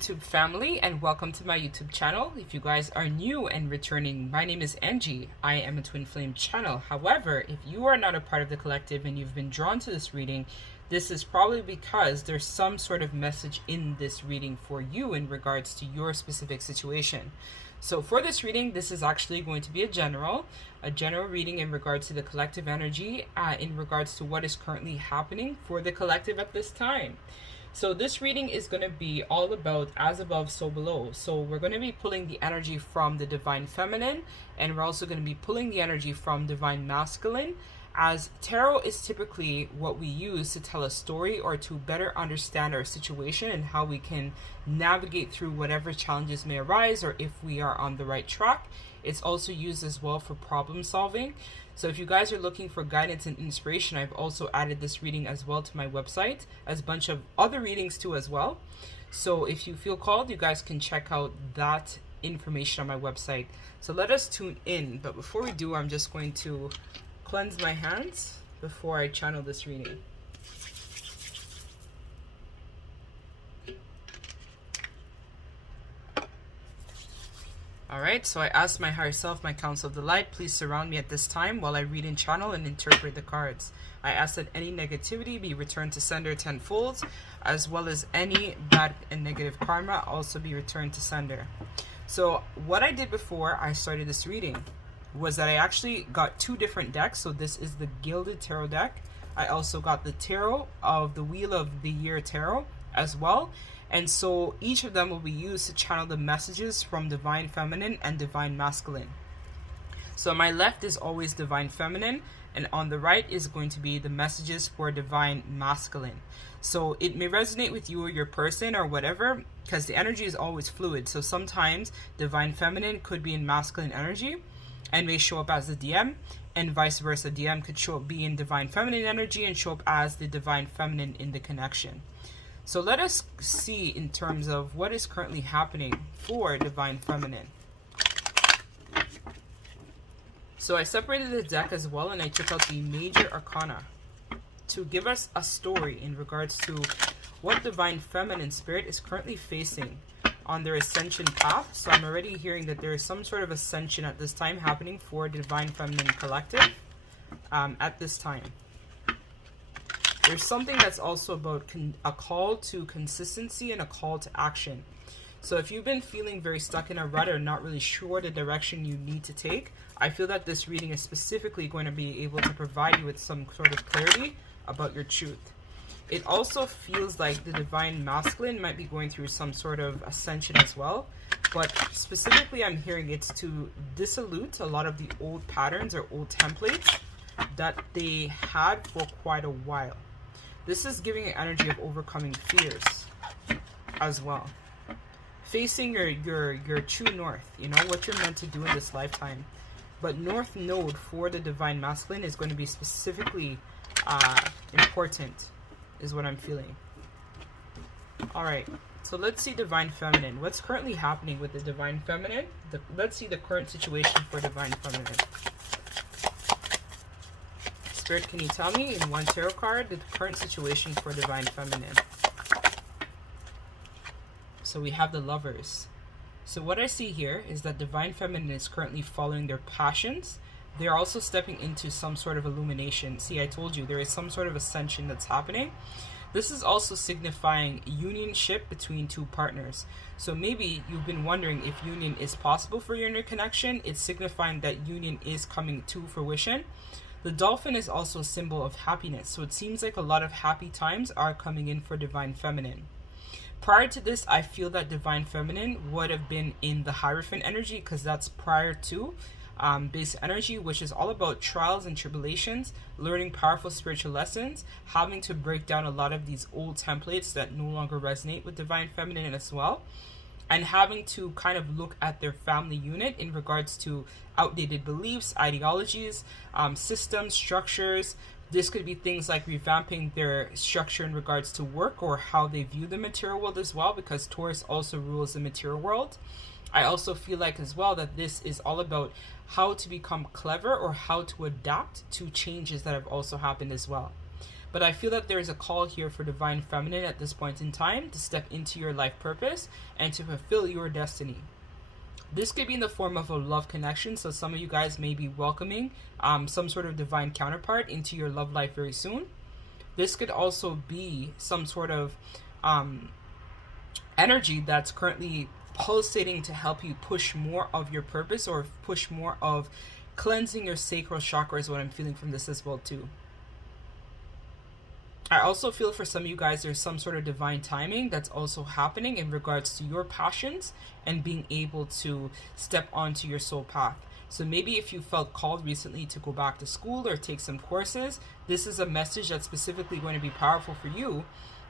YouTube family, and welcome to my YouTube channel. If you guys are new and returning, my name is Angie. I am a twin flame channel. However, if you are not a part of the collective and you've been drawn to this reading, this is probably because there's some sort of message in this reading for you in regards to your specific situation. So for this reading, this is actually going to be a general reading in regards to the collective energy, in regards to what is currently happening for the collective at this time. So this reading is going to be all about as above, so below. So we're going to be pulling the energy from the divine feminine, and we're also going to be pulling the energy from divine masculine, as tarot is typically what we use to tell a story or to better understand our situation and how we can navigate through whatever challenges may arise, or if we are on the right track. It's also used as well for problem solving. So if you guys are looking for guidance and inspiration, I've also added this reading as well to my website, as a bunch of other readings too as well. So if you feel called, you guys can check out that information on my website. So let us tune in. But before we do, I'm just going to cleanse my hands before I channel this reading. Alright, so I asked my higher self, my council of the light, please surround me at this time while I read and channel and interpret the cards. I ask that any negativity be returned to sender tenfold, as well as any bad and negative karma also be returned to sender. So what I did before I started this reading was that I actually got two different decks. So this is the Gilded Tarot deck. I also got the Tarot of the Wheel of the Year Tarot as well. And so each of them will be used to channel the messages from divine feminine and divine masculine. So on my left is always divine feminine, and on the right is going to be the messages for divine masculine. So it may resonate with you or your person or whatever, because the energy is always fluid. So sometimes divine feminine could be in masculine energy and may show up as the DM, and vice versa. DM could be in divine feminine energy and show up as the divine feminine in the connection. So let us see in terms of what is currently happening for divine feminine. So I separated the deck as well, and I took out the major arcana to give us a story in regards to what divine feminine spirit is currently facing on their ascension path. So I'm already hearing that there is some sort of ascension at this time happening for divine feminine collective at this time. There's something that's also about a call to consistency and a call to action. So if you've been feeling very stuck in a rut or not really sure the direction you need to take, I feel that this reading is specifically going to be able to provide you with some sort of clarity about your truth. It also feels like the divine masculine might be going through some sort of ascension as well. But specifically, I'm hearing it's to dissolute a lot of the old patterns or old templates that they had for quite a while. This is giving an energy of overcoming fears as well. Facing your true north, you know, what you're meant to do in this lifetime. But North Node for the divine masculine is going to be specifically important, is what I'm feeling. Alright, so let's see divine feminine. What's currently happening with the divine feminine? Let's see the current situation for divine feminine. Spirit, can you tell me in one tarot card the current situation for divine feminine? So we have the Lovers. So what I see here is that divine feminine is currently following their passions. They're also stepping into some sort of illumination. See, I told you there is some sort of ascension that's happening. This is also signifying unionship between two partners. So maybe you've been wondering if union is possible for your interconnection. It's signifying that union is coming to fruition. The dolphin is also a symbol of happiness, so it seems like a lot of happy times are coming in for divine feminine. Prior to this, I feel that divine feminine would have been in the Hierophant energy, because that's prior to base energy, which is all about trials and tribulations, learning powerful spiritual lessons, having to break down a lot of these old templates that no longer resonate with divine feminine as well, and having to kind of look at their family unit in regards to outdated beliefs, ideologies, systems, structures, This could be things like revamping their structure in regards to work or how they view the material world as well, because Taurus also rules the material world. I also feel like as well that this is all about how to become clever or how to adapt to changes that have also happened as well. But I feel that there is a call here for Divine Feminine at this point in time to step into your life purpose and to fulfill your destiny. This could be in the form of a love connection, so some of you guys may be welcoming some sort of divine counterpart into your love life very soon. This could also be some sort of energy that's currently pulsating to help you push more of your purpose or push more of cleansing your sacral chakra is what I'm feeling from this as well too. I also feel for some of you guys there's some sort of divine timing that's also happening in regards to your passions and being able to step onto your soul path. So maybe if you felt called recently to go back to school or take some courses, this is a message that's specifically going to be powerful for you,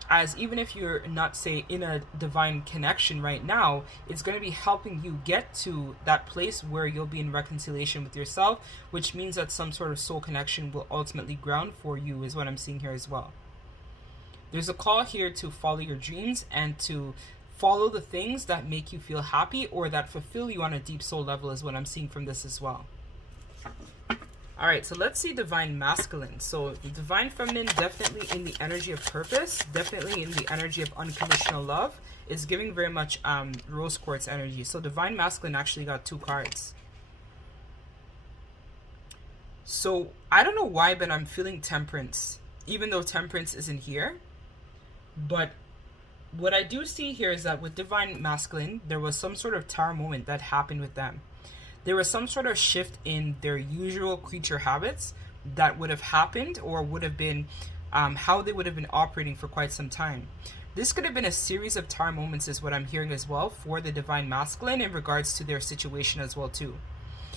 as even if you're not, say, in a divine connection right now, it's going to be helping you get to that place where you'll be in reconciliation with yourself, which means that some sort of soul connection will ultimately ground for you is what I'm seeing here as well. There's a call here to follow your dreams and to follow the things that make you feel happy or that fulfill you on a deep soul level is what I'm seeing from this as well. All right, so let's see Divine Masculine. So the Divine Feminine, definitely in the energy of purpose, definitely in the energy of unconditional love, is giving very much rose quartz energy. So Divine Masculine actually got 2 cards. So I don't know why, but I'm feeling Temperance, even though Temperance isn't here. But what I do see here is that with Divine Masculine, there was some sort of tower moment that happened with them. There was some sort of shift in their usual creature habits that would have happened or would have been how they would have been operating for quite some time. This could have been a series of tower moments is what I'm hearing as well for the Divine Masculine in regards to their situation as well too.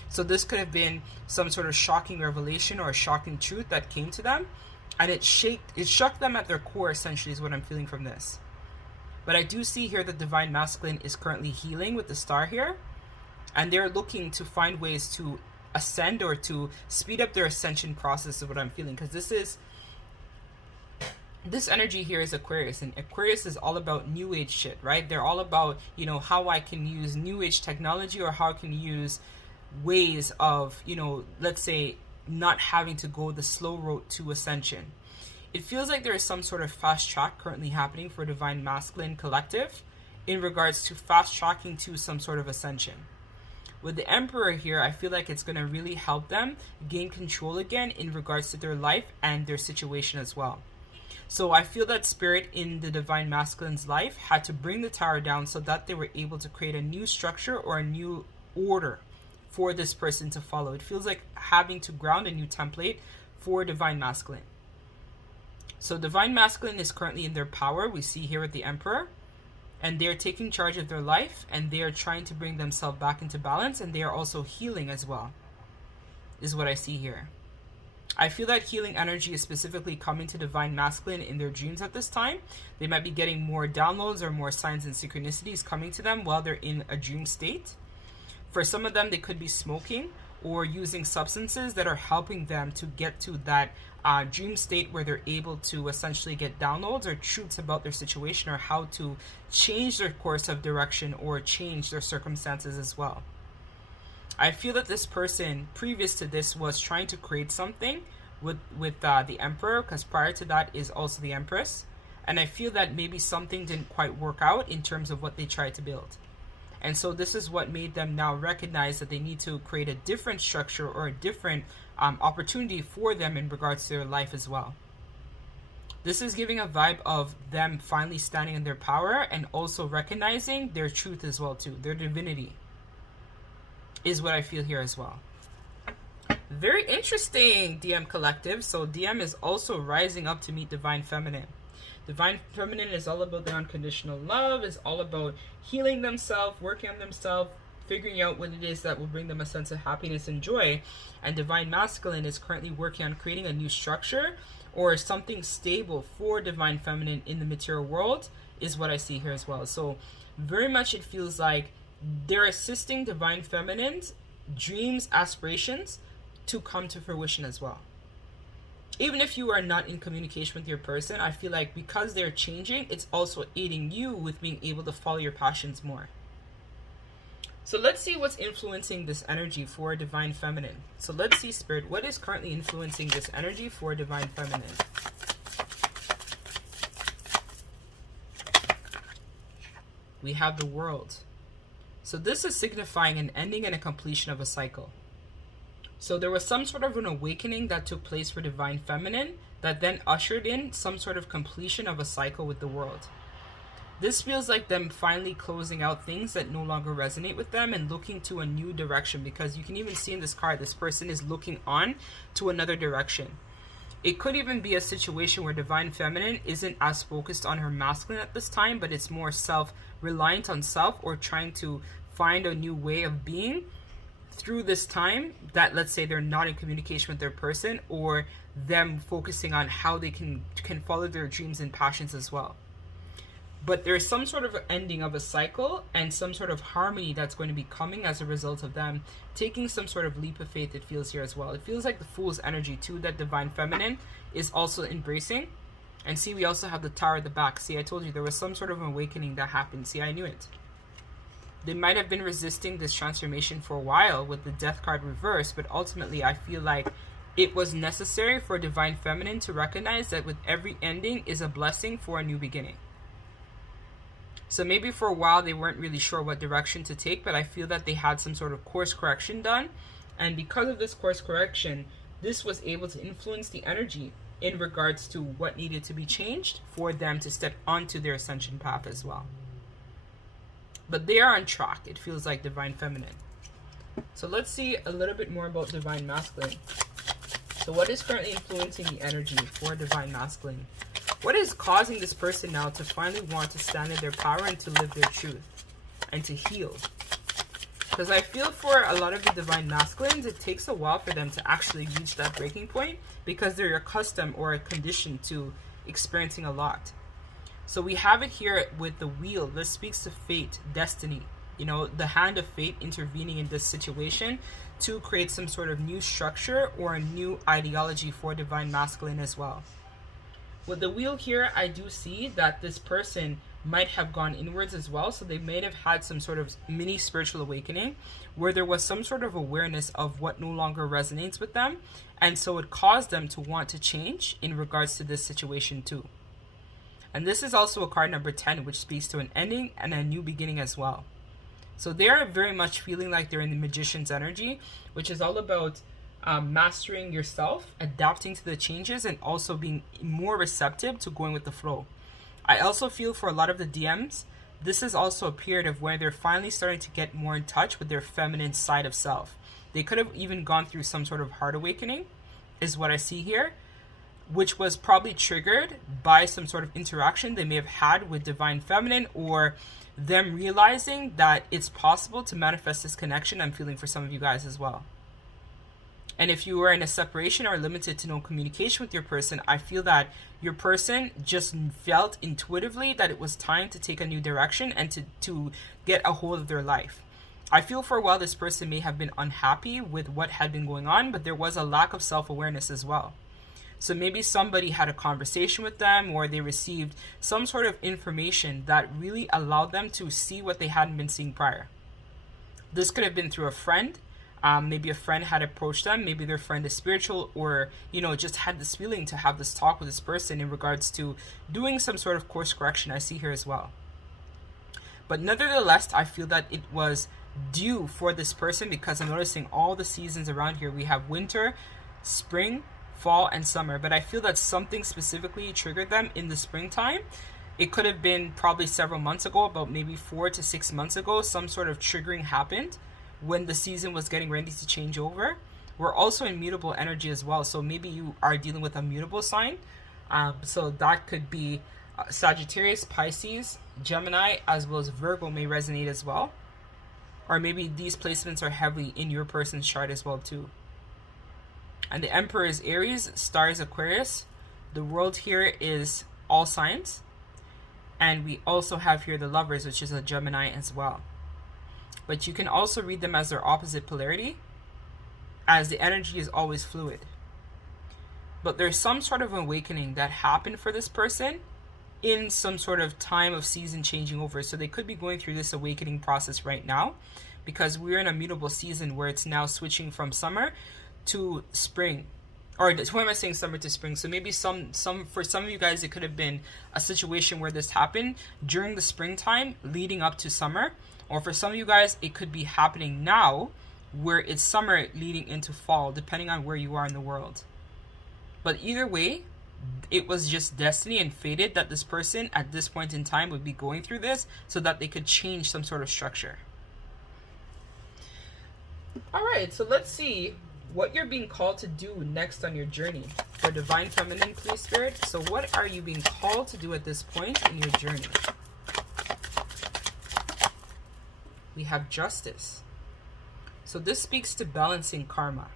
So this could have been some sort of shocking revelation or a shocking truth that came to them, and it shook them at their core, essentially, is what I'm feeling from this. But I do see here that Divine Masculine is currently healing with the star here, and they're looking to find ways to ascend or to speed up their ascension process, is what I'm feeling, because this energy here is Aquarius, and Aquarius is all about new age shit, right? They're all about, you know, how I can use new age technology or how I can use ways of, you know, let's say, not having to go the slow road to ascension. It feels like there is some sort of fast track currently happening for Divine Masculine Collective in regards to fast tracking to some sort of ascension. With the Emperor here, I feel like it's going to really help them gain control again in regards to their life and their situation as well. So I feel that Spirit in the Divine Masculine's life had to bring the tower down so that they were able to create a new structure or a new order for this person to follow. It feels like having to ground a new template for Divine Masculine. So Divine Masculine is currently in their power. We see here with the Emperor, and they're taking charge of their life, and they are trying to bring themselves back into balance, and they are also healing as well, is what I see here. I feel that healing energy is specifically coming to Divine Masculine in their dreams at this time. They might be getting more downloads or more signs and synchronicities coming to them while they're in a dream state. For some of them, they could be smoking or using substances that are helping them to get to that dream state where they're able to essentially get downloads or truths about their situation or how to change their course of direction or change their circumstances as well. I feel that this person previous to this was trying to create something with the Emperor, because prior to that is also the Empress. And I feel that maybe something didn't quite work out in terms of what they tried to build. And so this is what made them now recognize that they need to create a different structure or a different opportunity for them in regards to their life as well. This is giving a vibe of them finally standing in their power and also recognizing their truth as well too. Their divinity is what I feel here as well. Very interesting, DM Collective. So DM is also rising up to meet Divine Feminine. Divine Feminine is all about the unconditional love, is all about healing themselves, working on themselves, figuring out what it is that will bring them a sense of happiness and joy. And Divine Masculine is currently working on creating a new structure or something stable for Divine Feminine in the material world, is what I see here as well. So very much it feels like they're assisting Divine Feminine's dreams, aspirations to come to fruition as well. even if you are not in communication with your person, I feel like because they're changing, it's also aiding you with being able to follow your passions more. So let's see what's influencing this energy for Divine Feminine. So let's see, Spirit, what is currently influencing this energy for Divine Feminine? We have the World. So this is signifying an ending and a completion of a cycle. So there was some sort of an awakening that took place for Divine Feminine that then ushered in some sort of completion of a cycle with the World. This feels like them finally closing out things that no longer resonate with them and looking to a new direction, because you can even see in this card, this person is looking on to another direction. It could even be a situation where Divine Feminine isn't as focused on her masculine at this time, but it's more self-reliant on self, or trying to find a new way of being through this time that, let's say, they're not in communication with their person, or them focusing on how they can follow their dreams and passions as well. But there's some sort of ending of a cycle and some sort of harmony that's going to be coming as a result of them taking some sort of leap of faith, it feels here as well. It feels like the Fool's energy too that Divine Feminine is also embracing. And see, we also have the Tower at the back. See, I told you there was some sort of awakening that happened. See, I knew it. They might have been resisting this transformation for a while with the Death card reversed, but ultimately I feel like it was necessary for Divine Feminine to recognize that with every ending is a blessing for a new beginning. So maybe for a while they weren't really sure what direction to take, but I feel that they had some sort of course correction done. And because of this course correction, this was able to influence the energy in regards to what needed to be changed for them to step onto their ascension path as well. But they are on track, it feels like, Divine Feminine. So let's see a little bit more about Divine Masculine. So what is currently influencing the energy for Divine Masculine? What is causing this person now to finally want to stand in their power and to live their truth and to heal? Because I feel for a lot of the Divine Masculines, it takes a while for them to actually reach that breaking point because they're accustomed or conditioned to experiencing a lot. So we have it here with the Wheel. This speaks to fate, destiny, you know, the hand of fate intervening in this situation to create some sort of new structure or a new ideology for Divine Masculine as well. With the Wheel here, I do see that this person might have gone inwards as well. So they may have had some sort of mini spiritual awakening where there was some sort of awareness of what no longer resonates with them. And so it caused them to want to change in regards to this situation too. And this is also a card number 10, which speaks to an ending and a new beginning as well. So they are very much feeling like they're in the Magician's energy, which is all about mastering yourself, adapting to the changes, and also being more receptive to going with the flow. I also feel for a lot of the DMs, this is also a period of where they're finally starting to get more in touch with their feminine side of self. They could have even gone through some sort of heart awakening, is what I see here, which was probably triggered by some sort of interaction they may have had with Divine Feminine, or them realizing that it's possible to manifest this connection. I'm feeling for some of you guys as well. And if you were in a separation or limited to no communication with your person, I feel that your person just felt intuitively that it was time to take a new direction and to get a hold of their life. I feel for a while this person may have been unhappy with what had been going on, but there was a lack of self-awareness as well. So maybe somebody had a conversation with them, or they received some sort of information that really allowed them to see what they hadn't been seeing prior. This could have been through a friend. Maybe a friend had approached them. Maybe their friend is spiritual, or, you know, just had this feeling to have this talk with this person in regards to doing some sort of course correction. I see here as well. But nevertheless, I feel that it was due for this person, because I'm noticing all the seasons around here. We have winter, spring, fall, and summer. But I feel that something specifically triggered them in the springtime. It could have been probably several months ago, about maybe 4 to 6 months ago, some sort of triggering happened when the season was getting ready to change over. We're also in mutable energy as well. So maybe you are dealing with a mutable sign. So that could be Sagittarius, Pisces, Gemini, as well as Virgo may resonate as well. Or maybe these placements are heavily in your person's chart as well too. And the Emperor is Aries, Star is Aquarius. The World here is all signs. And we also have here the Lovers, which is a Gemini as well. But you can also read them as their opposite polarity, as the energy is always fluid. but there's some sort of awakening that happened for this person in some sort of time of season changing over. So they could be going through this awakening process right now, because we're in a mutable season where it's now switching from summer to spring. Or why am I saying summer to spring? So maybe for some of you guys, it could have been a situation where this happened during the springtime leading up to summer. Or for some of you guys, it could be happening now where it's summer leading into fall, depending on where you are in the world. But either way, it was just destiny and fated that this person at this point in time would be going through this so that they could change some sort of structure. All right, so let's see what you're being called to do next on your journey. For Divine Feminine, please, Spirit. So what are you being called to do at this point in your journey? We have Justice. So this speaks to balancing karma.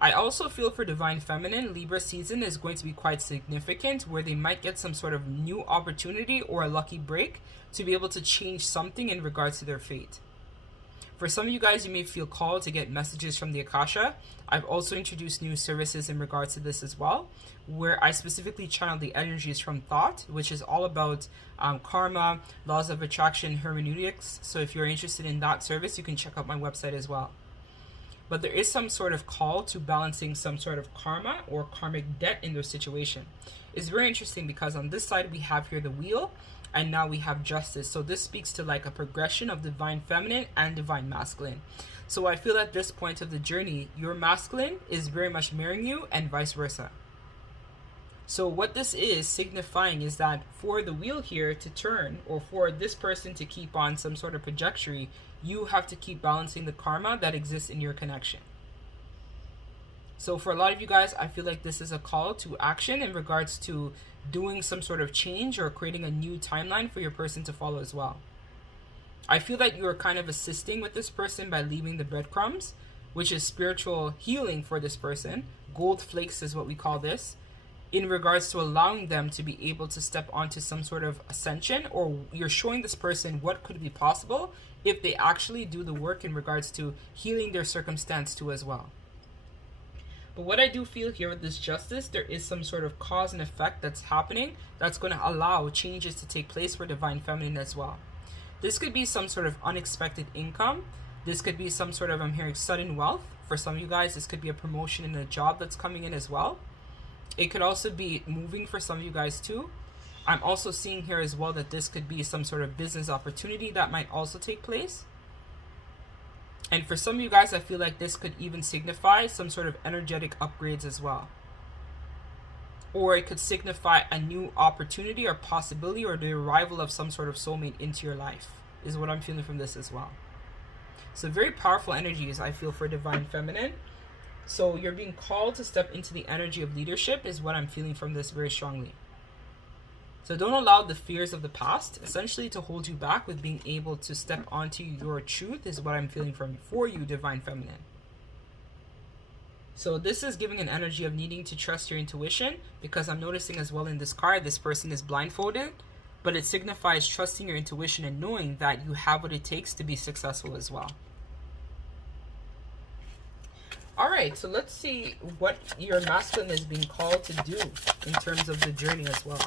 I also feel for Divine Feminine, Libra season is going to be quite significant, where they might get some sort of new opportunity or a lucky break to be able to change something in regards to their fate. For some of you guys, you may feel called to get messages from the Akasha. I've also introduced new services in regards to this as well, where I specifically channel the energies from thought, which is all about karma, laws of attraction, hermeneutics. So if you're interested in that service, you can check out my website as well. But there is some sort of call to balancing some sort of karma or karmic debt in their situation. It's very interesting because on this side we have here the wheel, and now we have Justice. So this speaks to like a progression of Divine Feminine and Divine Masculine. So I feel at this point of the journey, your masculine is very much mirroring you and vice versa. So what this is signifying is that for the wheel here to turn, or for this person to keep on some sort of trajectory, you have to keep balancing the karma that exists in your connection. So for a lot of you guys, I feel like this is a call to action in regards to doing some sort of change or creating a new timeline for your person to follow as well. I feel that you are kind of assisting with this person by leaving the breadcrumbs, which is spiritual healing for this person. Gold flakes is what we call this, in regards to allowing them to be able to step onto some sort of ascension, or you're showing this person what could be possible if they actually do the work in regards to healing their circumstance too as well. But what I do feel here with this Justice, there is some sort of cause and effect that's happening that's going to allow changes to take place for Divine Feminine as well. This could be some sort of unexpected income. This could be some sort of, I'm hearing, sudden wealth. For some of you guys, this could be a promotion in a job that's coming in as well. It could also be moving for some of you guys too. I'm also seeing here as well that this could be some sort of business opportunity that might also take place. And for some of you guys, I feel like this could even signify some sort of energetic upgrades as well. Or it could signify a new opportunity or possibility, or the arrival of some sort of soulmate into your life, is what I'm feeling from this as well. So very powerful energies I feel for Divine Feminine. So you're being called to step into the energy of leadership is what I'm feeling from this very strongly. So don't allow the fears of the past essentially to hold you back with being able to step onto your truth is what I'm feeling from for you, Divine Feminine. So this is giving an energy of needing to trust your intuition, because I'm noticing as well in this card, this person is blindfolded, but it signifies trusting your intuition and knowing that you have what it takes to be successful as well. All right, so let's see what your masculine is being called to do in terms of the journey as well.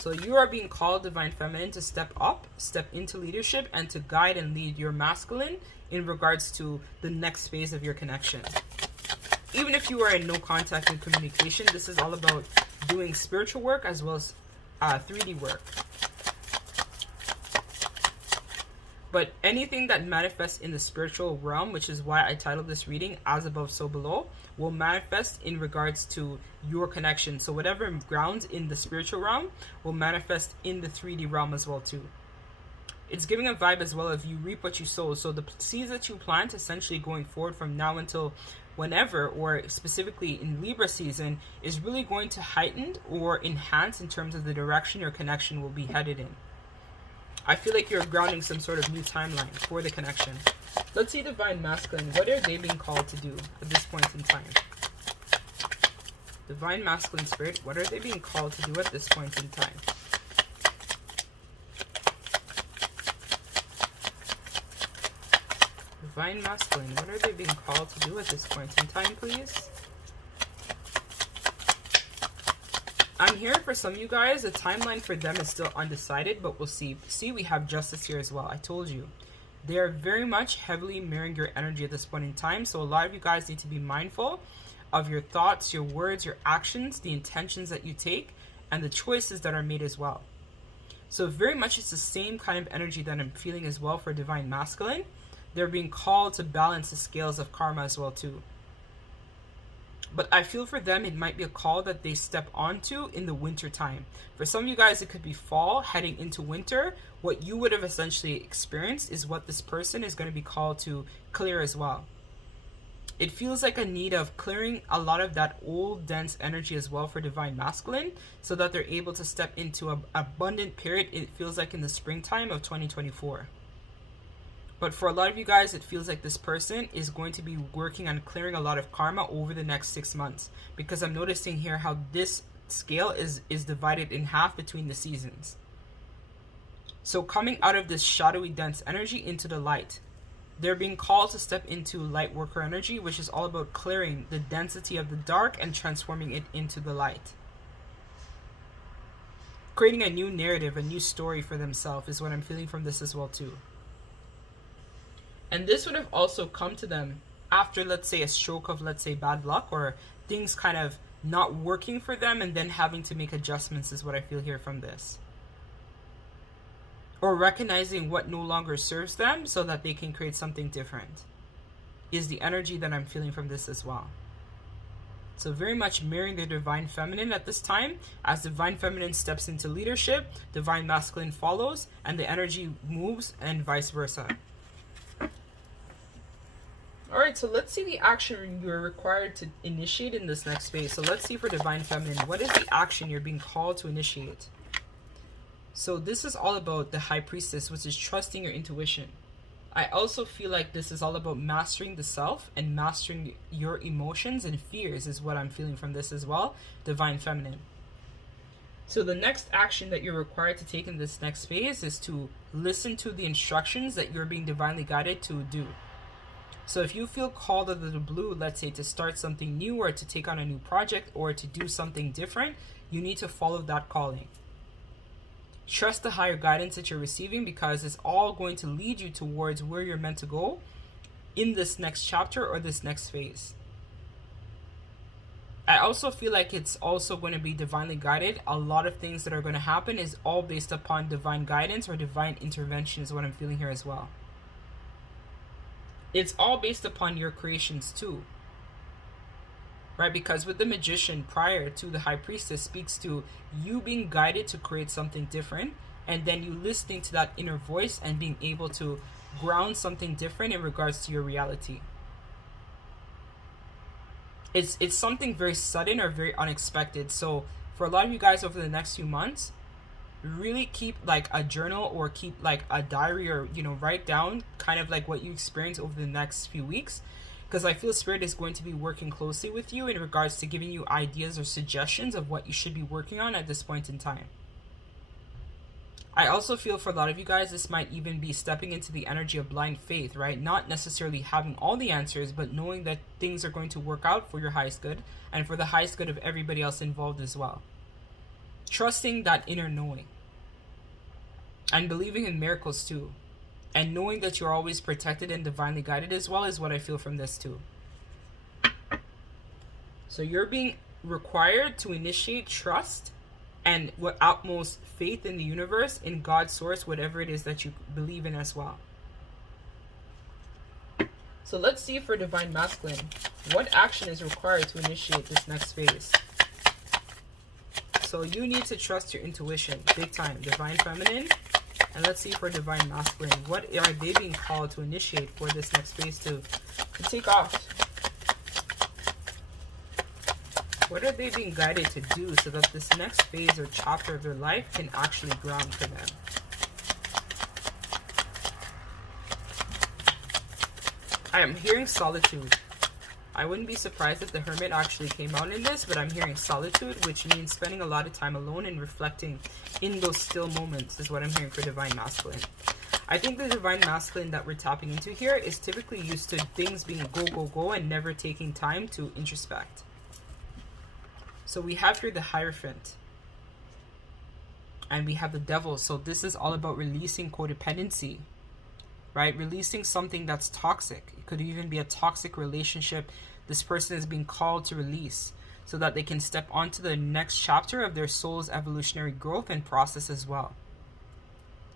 So you are being called, Divine Feminine, to step up, step into leadership, and to guide and lead your masculine in regards to the next phase of your connection. Even if you are in no contact and communication, this is all about doing spiritual work as well as 3D work. But anything that manifests in the spiritual realm, which is why I titled this reading As Above, So Below, will manifest in regards to your connection. So whatever grounds in the spiritual realm will manifest in the 3D realm as well too. It's giving a vibe as well of you reap what you sow. So the seeds that you plant essentially going forward from now until whenever, or specifically in Libra season, is really going to heighten or enhance in terms of the direction your connection will be headed in. I feel like you're grounding some sort of new timeline for the connection. Let's see Divine Masculine. What are they being called to do at this point in time? Divine Masculine Spirit, what are they being called to do at this point in time? Divine Masculine, what are they being called to do at this point in time, please? I'm hearing for some of you guys, the timeline for them is still undecided, but we'll see. See, we have Justice here as well. I told you. They are very much heavily mirroring your energy at this point in time, so a lot of you guys need to be mindful of your thoughts, your words, your actions, the intentions that you take, and the choices that are made as well. So very much it's the same kind of energy that I'm feeling as well for Divine Masculine. They're being called to balance the scales of karma as well too. But I feel for them, it might be a call that they step onto in the winter time. For some of you guys, it could be fall, heading into winter. What you would have essentially experienced is what this person is going to be called to clear as well. It feels like a need of clearing a lot of that old, dense energy as well for Divine Masculine, so that they're able to step into an abundant period, it feels like in the springtime of 2024. But for a lot of you guys, it feels like this person is going to be working on clearing a lot of karma over the next 6 months. Because I'm noticing here how this scale is divided in half between the seasons. So coming out of this shadowy, dense energy into the light. They're being called to step into light worker energy, which is all about clearing the density of the dark and transforming it into the light. Creating a new narrative, a new story for themselves is what I'm feeling from this as well too. And this would have also come to them after, let's say, a stroke of, let's say, bad luck, or things kind of not working for them and then having to make adjustments is what I feel here from this. Or recognizing what no longer serves them so that they can create something different is the energy that I'm feeling from this as well. So very much mirroring the Divine Feminine at this time. As Divine Feminine steps into leadership, Divine Masculine follows, and the energy moves and vice versa. Alright, so let's see the action you're required to initiate in this next phase. So let's see for Divine Feminine, what is the action you're being called to initiate? So this is all about the High Priestess, which is trusting your intuition. I also feel like this is all about mastering the self and mastering your emotions and fears is what I'm feeling from this as well, Divine Feminine. So the next action that you're required to take in this next phase is to listen to the instructions that you're being divinely guided to do. So if you feel called out of the blue, let's say to start something new or to take on a new project or to do something different, you need to follow that calling. Trust the higher guidance that you're receiving because it's all going to lead you towards where you're meant to go in this next chapter or this next phase. I also feel like it's also going to be divinely guided. A lot of things that are going to happen is all based upon divine guidance or divine intervention is what I'm feeling here as well. It's all based upon your creations too. Right? Because with the Magician prior to the High Priestess speaks to you being guided to create something different, and then you listening to that inner voice and being able to ground something different in regards to your reality. It's something very sudden or very unexpected. So for a lot of you guys over the next few months, really keep like a journal or keep like a diary or, you know, write down kind of like what you experience over the next few weeks. Because I feel Spirit is going to be working closely with you in regards to giving you ideas or suggestions of what you should be working on at this point in time. I also feel for a lot of you guys, this might even be stepping into the energy of blind faith, right? Not necessarily having all the answers, but knowing that things are going to work out for your highest good and for the highest good of everybody else involved as well. Trusting that inner knowing. And believing in miracles too. And knowing that you're always protected and divinely guided as well is what I feel from this too. So you're being required to initiate trust and what utmost faith in the universe, in God's source, whatever it is that you believe in as well. So let's see for Divine Masculine, what action is required to initiate this next phase? So you need to trust your intuition, big time. Divine Feminine. And let's see for Divine Masculine, what are they being called to initiate for this next phase to take off? What are they being guided to do so that this next phase or chapter of their life can actually ground for them? I am hearing solitude. I wouldn't be surprised if the Hermit actually came out in this, but I'm hearing solitude, which means spending a lot of time alone and reflecting in those still moments is what I'm hearing for Divine Masculine. I think the divine masculine that we're tapping into here is typically used to things being go, go, go and never taking time to introspect. So we have here the Hierophant. And we have the Devil. So this is all about releasing codependency, right? Releasing something that's toxic. It could even be a toxic relationship this person is being called to release so that they can step onto the next chapter of their soul's evolutionary growth and process as well.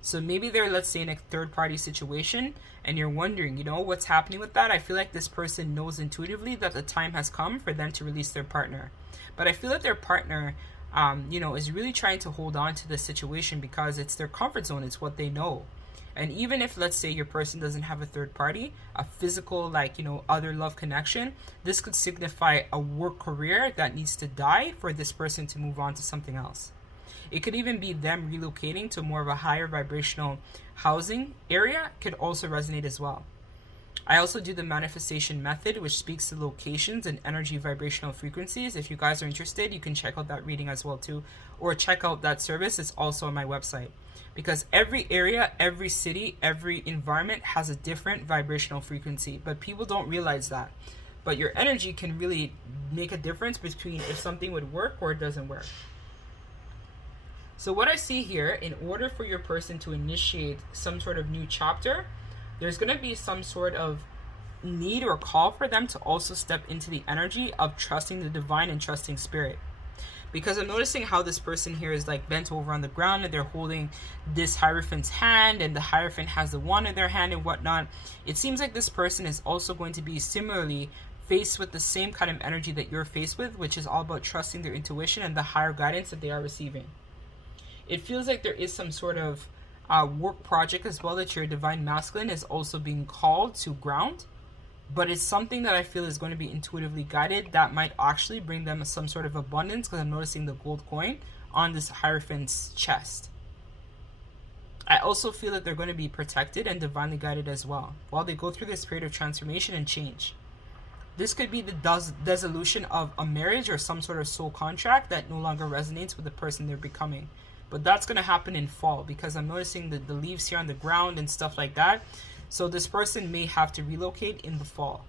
So maybe they're, let's say, in a third-party situation and you're wondering, you know, what's happening with that? I feel like this person knows intuitively that the time has come for them to release their partner. But I feel that their partner, you know, is really trying to hold on to the situation because it's their comfort zone. It's what they know. And even if, let's say, your person doesn't have a third party, a physical, like, you know, other love connection, this could signify a work career that needs to die for this person to move on to something else. It could even be them relocating to more of a higher vibrational housing area, could also resonate as well. I also do the manifestation method, which speaks to locations and energy vibrational frequencies. If you guys are interested, you can check out that reading as well too, or check out that service. It's also on my website. Because every area, every city, every environment has a different vibrational frequency, but people don't realize that. But your energy can really make a difference between if something would work or it doesn't work. So what I see here, in order for your person to initiate some sort of new chapter, there's going to be some sort of need or call for them to also step into the energy of trusting the divine and trusting spirit. Because I'm noticing how this person here is like bent over on the ground and they're holding this Hierophant's hand, and the Hierophant has the wand in their hand and whatnot. It seems like this person is also going to be similarly faced with the same kind of energy that you're faced with, which is all about trusting their intuition and the higher guidance that they are receiving. It feels like there is some sort of work project as well that your divine masculine is also being called to ground. But it's something that I feel is going to be intuitively guided that might actually bring them some sort of abundance, because I'm noticing the gold coin on this Hierophant's chest. I also feel that they're going to be protected and divinely guided as well while they go through this period of transformation and change. This could be the dissolution of a marriage or some sort of soul contract that no longer resonates with the person they're becoming. But that's going to happen in fall, because I'm noticing the leaves here on the ground and stuff like that. So this person may have to relocate in the fall,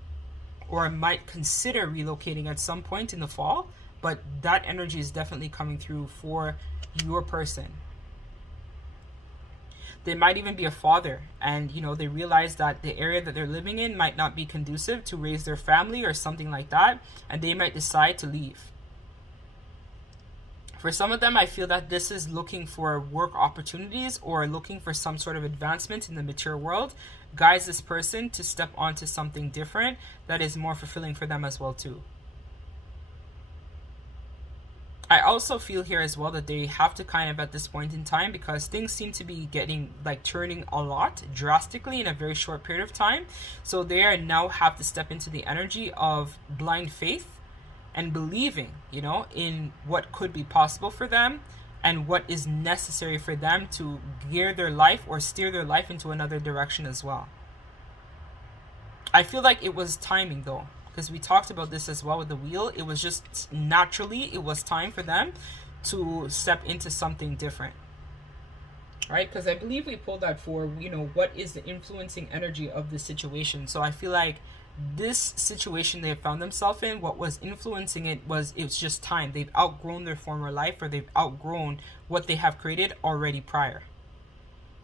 or might consider relocating at some point in the fall, but that energy is definitely coming through for your person. They might even be a father, and you know, they realize that the area that they're living in might not be conducive to raise their family or something like that, and they might decide to leave. For some of them, I feel that this is looking for work opportunities or looking for some sort of advancement in the mature world, guides this person to step onto something different that is more fulfilling for them as well too. I also feel here as well that they have to kind of, at this point in time, because things seem to be getting like turning a lot drastically in a very short period of time. So they are now have to step into the energy of blind faith and believing, you know, in what could be possible for them and what is necessary for them to gear their life or steer their life into another direction as well. I feel like it was timing though, because we talked about this as well with the wheel. It was just naturally, it was time for them to step into something different. Right? Because I believe we pulled that for, you know, what is the influencing energy of the situation. So I feel like this situation they found themselves in, what was influencing it was just time. They've outgrown their former life, or they've outgrown what they have created already prior.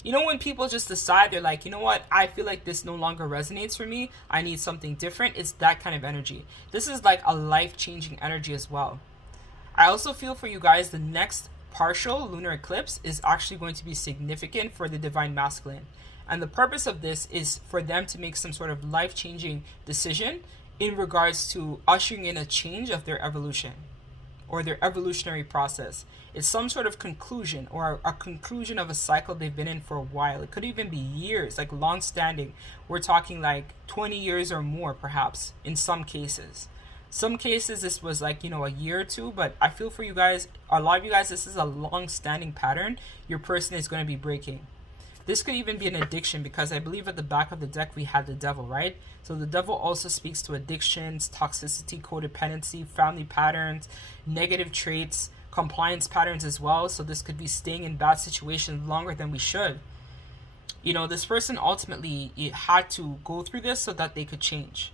You know, when people just decide, they're like, you know what, I feel like this no longer resonates for me, I need something different. It's that kind of energy. This is like a life-changing energy as well. I also feel for you guys, the next partial lunar eclipse is actually going to be significant for the divine masculine. And the purpose of this is for them to make some sort of life-changing decision in regards to ushering in a change of their evolution or their evolutionary process. It's some sort of conclusion or a conclusion of a cycle they've been in for a while. It could even be years, like long-standing. We're talking like 20 years or more, perhaps, in some cases. Some cases this was like, you know, a year or two, but I feel for you guys, a lot of you guys, this is a long-standing pattern your person is going to be breaking. This could even be an addiction, because I believe at the back of the deck we had the devil, right? So the devil also speaks to addictions, toxicity, codependency, family patterns, negative traits, compliance patterns as well. So this could be staying in bad situations longer than we should. You know, this person ultimately had to go through this so that they could change.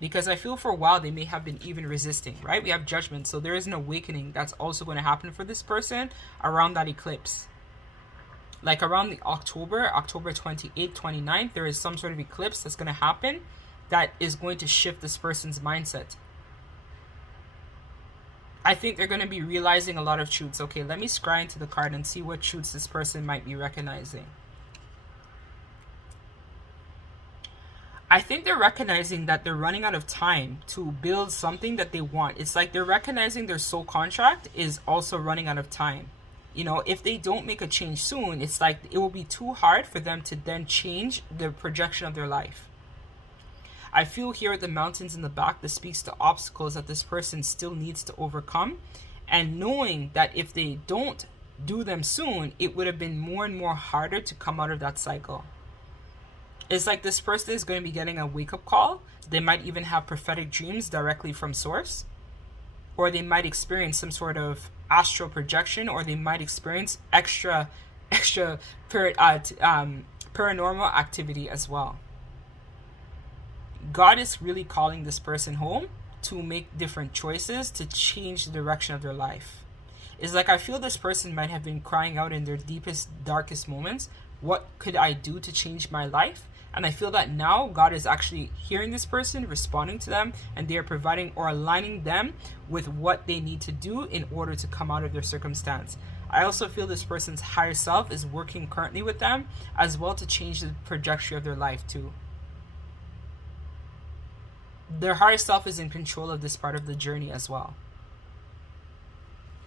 Because I feel for a while they may have been even resisting, right? We have judgment. So there is an awakening that's also going to happen for this person around that eclipse. Like around the October 28th, 29th, there is some sort of eclipse that's going to happen that is going to shift this person's mindset. I think they're going to be realizing a lot of truths. Okay, let me scry into the card and see what truths this person might be recognizing. I think they're recognizing that they're running out of time to build something that they want. It's like they're recognizing their soul contract is also running out of time. You know, if they don't make a change soon, it's like it will be too hard for them to then change the projection of their life. I feel here at the mountains in the back, this speaks to obstacles that this person still needs to overcome. And knowing that if they don't do them soon, it would have been more and more harder to come out of that cycle. It's like this person is going to be getting a wake-up call. They might even have prophetic dreams directly from source. Or they might experience some sort of astral projection, or they might experience extra paranormal activity as well. God is really calling this person home to make different choices to change the direction of their life. It's like I feel this person might have been crying out in their deepest, darkest moments, what could I do to change my life? And I feel that now God is actually hearing this person, responding to them, and they are providing or aligning them with what they need to do in order to come out of their circumstance. I also feel this person's higher self is working currently with them as well to change the trajectory of their life too. Their higher self is in control of this part of the journey as well.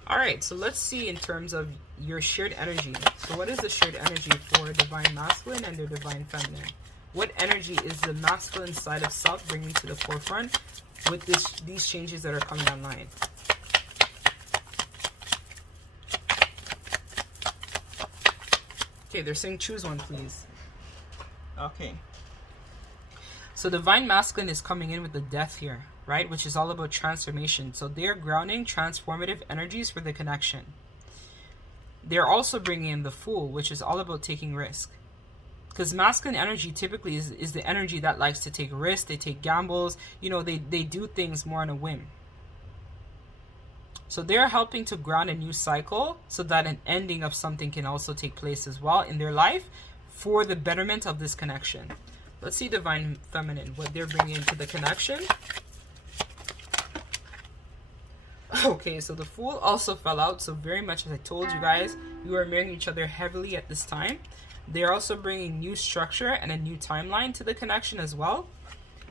Alright, so let's see in terms of your shared energy. So what is the shared energy for Divine Masculine and their Divine Feminine? What energy is the masculine side of self bringing to the forefront with these changes that are coming online? Okay, they're saying choose one, please. Okay. So Divine Masculine is coming in with the Death here, right? Which is all about transformation. So they're grounding transformative energies for the connection. They're also bringing in the Fool, which is all about taking risk. Because masculine energy typically is the energy that likes to take risks, they take gambles, you know, they do things more on a whim. So they're helping to ground a new cycle so that an ending of something can also take place as well in their life for the betterment of this connection. Let's see Divine Feminine, what they're bringing into the connection. Okay, so the Fool also fell out. So very much as I told you guys, you are marrying each other heavily at this time. They're also bringing new structure and a new timeline to the connection as well.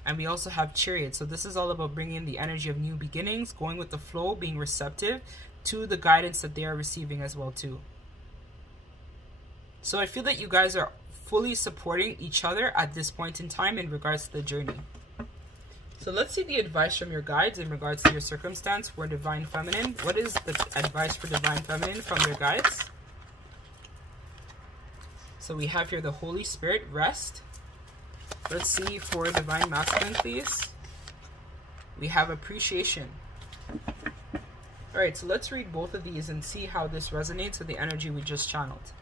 And we also have Chariot. So this is all about bringing in the energy of new beginnings, going with the flow, being receptive to the guidance that they are receiving as well too. So I feel that you guys are fully supporting each other at this point in time in regards to the journey. So let's see the advice from your guides in regards to your circumstance for Divine Feminine. What is the advice for Divine Feminine from their guides? So we have here the Holy Spirit, rest. Let's see for Divine Masculine, please. We have appreciation. Alright, so let's read both of these and see how this resonates with the energy we just channeled.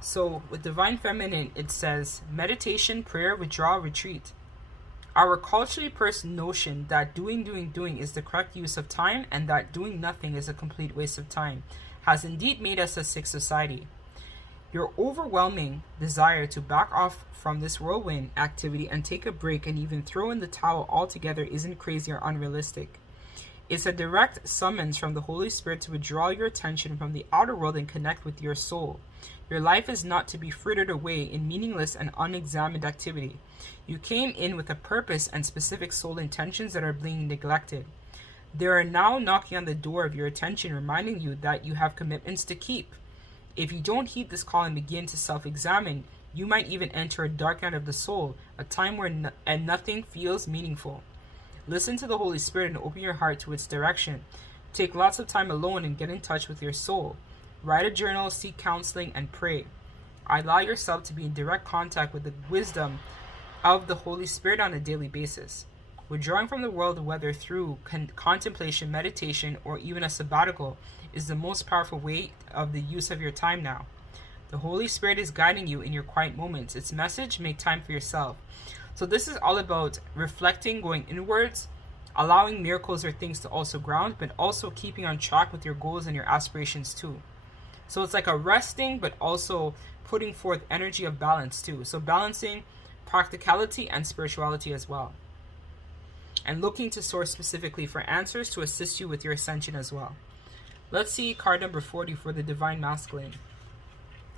So with Divine Feminine, it says, meditation, prayer, withdrawal, retreat. Our culturally pursed notion that doing is the correct use of time and that doing nothing is a complete waste of time has indeed made us a sick society. Your overwhelming desire to back off from this whirlwind activity and take a break and even throw in the towel altogether isn't crazy or unrealistic. It's a direct summons from the Holy Spirit to withdraw your attention from the outer world and connect with your soul. Your life is not to be frittered away in meaningless and unexamined activity. You came in with a purpose and specific soul intentions that are being neglected. They are now knocking on the door of your attention, reminding you that you have commitments to keep. If you don't heed this call and begin to self-examine, you might even enter a dark night of the soul, a time where nothing feels meaningful. Listen to the Holy Spirit and open your heart to its direction. Take lots of time alone and get in touch with your soul. Write a journal, seek counseling, and pray. Allow yourself to be in direct contact with the wisdom of the Holy Spirit on a daily basis. Withdrawing from the world, whether through contemplation, meditation, or even a sabbatical, is the most powerful way of the use of your time now. The Holy Spirit is guiding you in your quiet moments. Its message: make time for yourself. So this is all about reflecting, going inwards, allowing miracles or things to also ground, but also keeping on track with your goals and your aspirations too. So it's like a resting, but also putting forth energy of balance too. So balancing practicality and spirituality as well. And looking to source specifically for answers to assist you with your ascension as well. Let's see card number 40 for the Divine Masculine.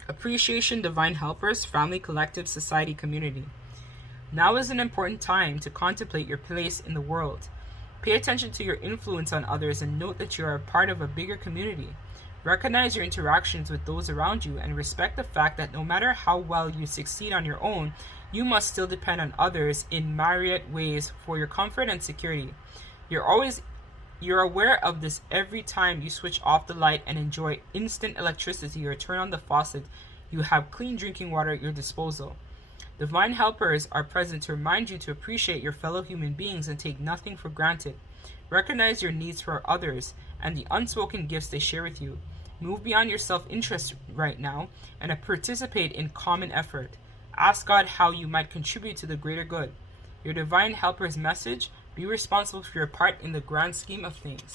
Appreciation, Divine Helpers, Family, Collective, Society, Community. Now is an important time to contemplate your place in the world. Pay attention to your influence on others and note that you are a part of a bigger community. Recognize your interactions with those around you and respect the fact that no matter how well you succeed on your own, you must still depend on others in myriad ways for your comfort and security. You're aware of this every time you switch off the light and enjoy instant electricity or turn on the faucet. You have clean drinking water at your disposal. Divine helpers are present to remind you to appreciate your fellow human beings and take nothing for granted. Recognize your needs for others and the unspoken gifts they share with you. Move beyond your self-interest right now and participate in common effort. Ask God how you might contribute to the greater good. Your divine helper's message: be responsible for your part in the grand scheme of things.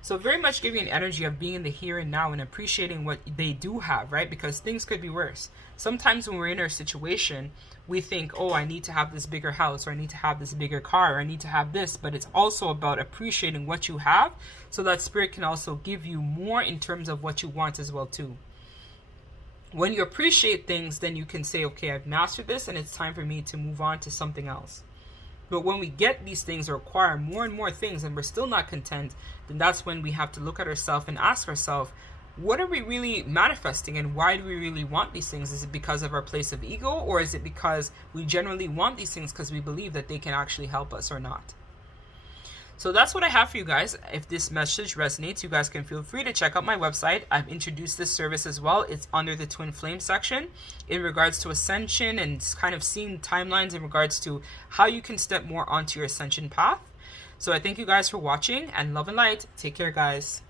So very much giving an energy of being in the here and now and appreciating what they do have, right? Because things could be worse. Sometimes when we're in our situation, we think, oh, I need to have this bigger house, or I need to have this bigger car, or I need to have this. But it's also about appreciating what you have so that Spirit can also give you more in terms of what you want as well too. When you appreciate things, then you can say, okay, I've mastered this and it's time for me to move on to something else. But when we get these things or acquire more and more things and we're still not content, then that's when we have to look at ourselves and ask ourselves, what are we really manifesting and why do we really want these things? Is it because of our place of ego, or is it because we generally want these things because we believe that they can actually help us or not? So that's what I have for you guys. If this message resonates, you guys can feel free to check out my website. I've introduced this service as well. It's under the Twin Flame section in regards to ascension and kind of seeing timelines in regards to how you can step more onto your ascension path. So I thank you guys for watching, and love and light. Take care, guys.